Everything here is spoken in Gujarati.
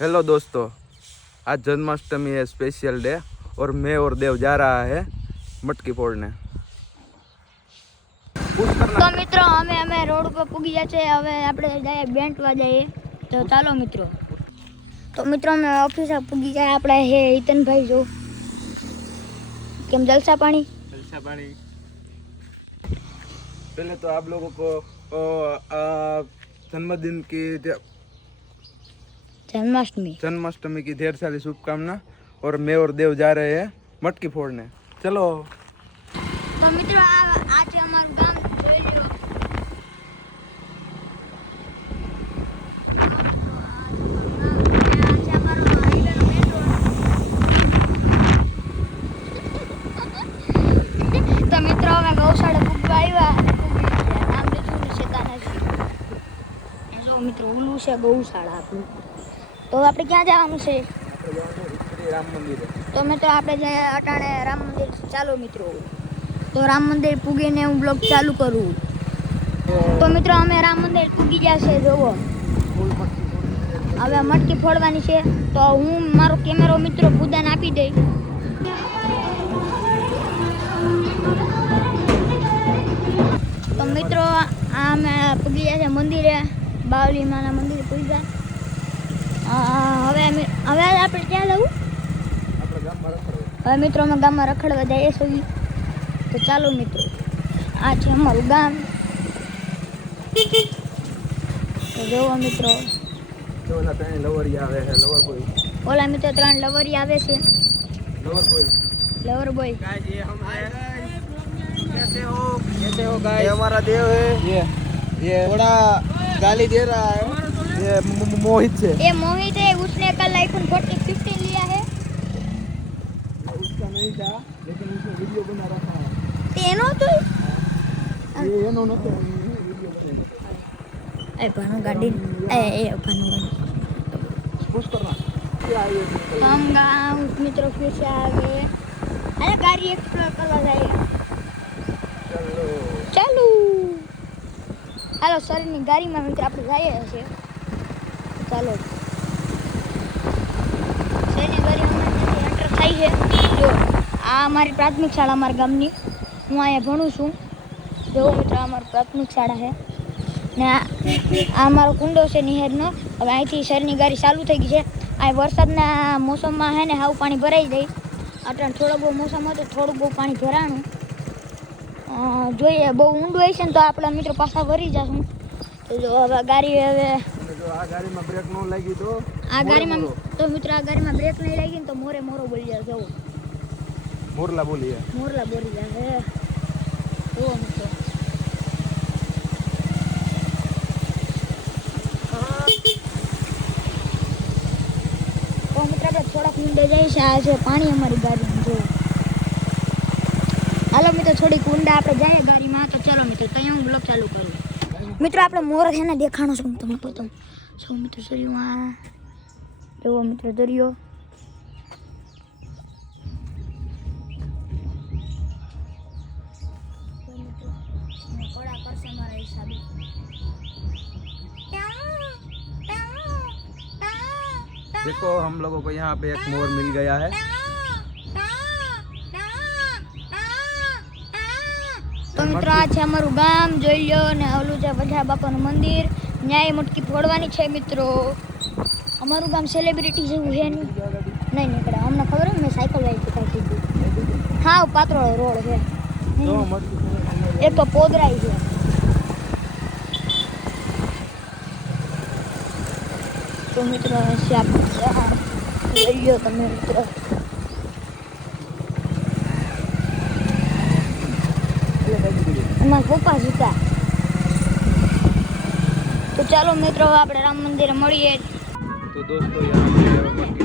हेलो दोस्तों, आज जन्माष्टमी है स्पेशल डे और मैं और देव जा रहा है मटकी फोड़ने। तो मित्रों અમે રોડ ઉપર પૂગી ગયા છે। હવે આપણે જઈએ બેન્ટ વાજાઈએ। તો ચાલો મિત્રો। તો મિત્રો અમે ઓફિસે પૂગી ગયા। આપણે હે હિતનભાઈ જો કેમ જલસા पानी। पहले तो आप लोगों को जन्मदिन की जन्माष्टमी की ढेर सारी शुभकामना। और मैं और देव जा रहे हैं मटकी फोड़ने। चलो। तो मित्रों आज हमारा गांव જોઈ લો। तो मित्रों અમે ગૌશાળા પૂગવા આવ્યા। નામ લીધું ને શેતાનાજી। જો મિત્રો ઓલું છે ગૌશાળા આપણું। તો આપણે ક્યાં જવાનું છે? राम मंदिर है। तो मित्रों આપણે જાય અટાણે રામ મંદિર। ચાલો મિત્રો। तो राम मंदिर પૂગીને હું બ્લોગ ચાલુ કરું। તો મિત્રો અમે રામ મંદિર પૂગી ગયા છે। જોવો હવે મટકી ફોડવાની છે। તો હું મારો કેમેરો મિત્રો ભૂદાન આપી દઈ। તો મિત્રો અમે પૂગી ગયા છે મંદિરે। બાવલી માના મંદિરે પૂગ્યા। હવે આપણે ક્યાં જવું? હવે મિત્રો અમે ગામમાં રખડવા જઈએ છીએ। તો ચાલો મિત્રો આ છે અમારું ગામ। તો જોવો મિત્રો ઓલા ત્રણ લવરિયા આવે છે। લવર બોય ઓલા મિત્રો ત્રણ લવરી આવે છે। लवर बॉय गाइस ये हम हैं। कैसे हो गाइस? ये हमारा देव है। ये थोड़ा गाली दे रहा है। ये मोहित से। ये मोहित है। उसने कल आईफोन 15 लिया है। उसका नहीं था लेकिन उसने वीडियो बना रखा है। तेनो तो ये एनो नतो वीडियो बना। ए भानु गाड़ी ए भानु पुश करना। हम गाँव मित्रों फिर से आ गए। अरे गाड़ी एक्सप्लोर करवा जाएगा। चलो हेलो सर ની ગાડીમાં મિત્ર આપણે જઈએ છીએ। ચાલો સરની ગાડીમાં એન્ટર થઈ છે। જો આ અમારી પ્રાથમિક શાળા અમારા ગામની। હું અહીંયા ભણું છું। જો મિત્ર અમારી પ્રાથમિક શાળા છે ને આ અમારો કુંડો છે નિહેરનો। હવે અહીંથી સરની ગાડી ચાલુ થઈ ગઈ છે। આ વરસાદના મોસમમાં હે ને હાવ પાણી ભરાઈ જાય। અટણ થોડો બહુ મોસમ હતો થોડું બહુ પાણી ભરાણું। જોઈએ બહુ ઊંડું હશે ને તો આપણા મિત્રો પાછા ભરી જશું। તો જો હવે ગાડી હવે જો આ ગાડીમાં બ્રેક ન લાગી તો આ ગાડીમાં તો મિત્રો આ ગાડીમાં બ્રેક નહીં લાગી ને તો મોરે મોરો બોલી જાય। જો મોરલા બોલીએ મોરલા બોલી જાય। જો મિત્રો તો મિત્ર આપણે થોડાક ઊંડે જઈએ છીએ। આ છે પાણી અમારી ગાડીમાં। જો હાલો મિત્રો થોડીક ઊંડા આપણે જઈએ ગાડીમાં। તો ચાલો મિત્રો ત્યાં હું બ્લોગ ચાલુ કરું। મિત્રો આપણે મોર છે ને દેખાણો છે તમને બતાવું। સૌ મિત્રો દરિયોમાં જોવો મિત્રો દરિયો। થોડા કરશે મારા હિસાબે। देखो हम लोगों को यहाँ पे एक मोर मिल गया है। તો મિત્રો આ છે અમારું ગામ। જોઈ લો ને ઓલું છે વઢા બાપાનું મંદિર। ન્યાય મટકી ફોડવાની છે મિત્રો। અમારું ગામ સેલિબ્રિટી જેવું છે નહીં નીકળે। અમને ખબર છે મેં સાયકલ વાળી કીધું હા પાતળો રોડ છે। એક તો પોદરાઈ છે। તો મિત્રો જોઈ લો તમે મિત્રો અમારા પપ્પા જતા। तो चलो मित्रों આપણે રામ મંદિરે મળીએ। तो दोस्तों यहाँ पे मटकी